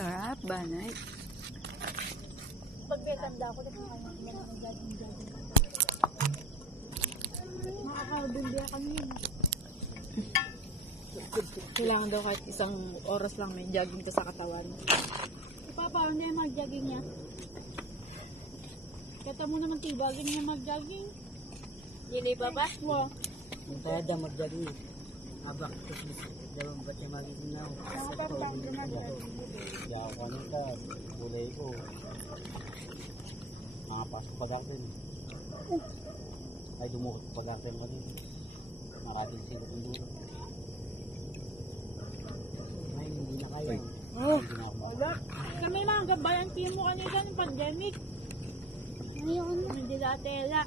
Sarap, banay. Pag may tanda ko, nagkakaroon ng jogging-jogging. Makakabundiya kami yun. Kailangan daw kahit isang oras lang may jogging ka sa katawan. Ipapaon niya yung mag-jogging niya. Kata mo naman tibagin niya mag-jogging. Yun ay baba? Wow. Yung tayo daw mag-jogging. Abak, tapos dalawang ba't yung magiging na ako. Kaya ako kanin ka, kulay ko. Nakapasok pa dakin. Ay dumukot pa dakin ko din. Nakating silip ng dulo. Ay, hindi na kaya. Hindi na ako Wala. Kami lang, gabayan tiyo mo kanina ng pandemic. Ngayon, hindi na tela.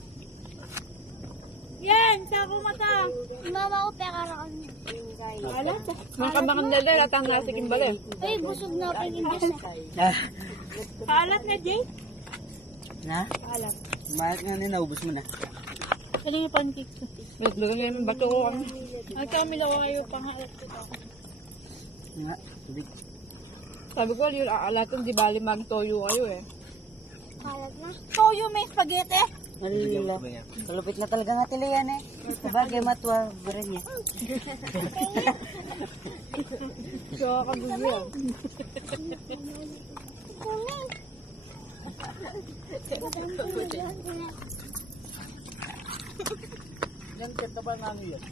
Yan! Sako mata! Mama ko pera na kami. Alat? Mga kabangan nila, latang nasiking bali. Ay, busog na pa yung imbes. Ah, Alat na, Jay? na? Alat. Mahal nga na, naubos mo na. Ano yung pancake ko? Wait, lagay yung bato ko kami. Ay, kami lang kayo pang alat ko. Nga, tubig. Sabi ko, yung aalatin, di bali mag-toyo kayo eh. Alat na? Toyo may spaghetti? Malila. Kalupit na talaga nga tila yan eh. Sabagay matwa, bara niya. So, kagulo yan. Yan, kaya ba nga ano yan?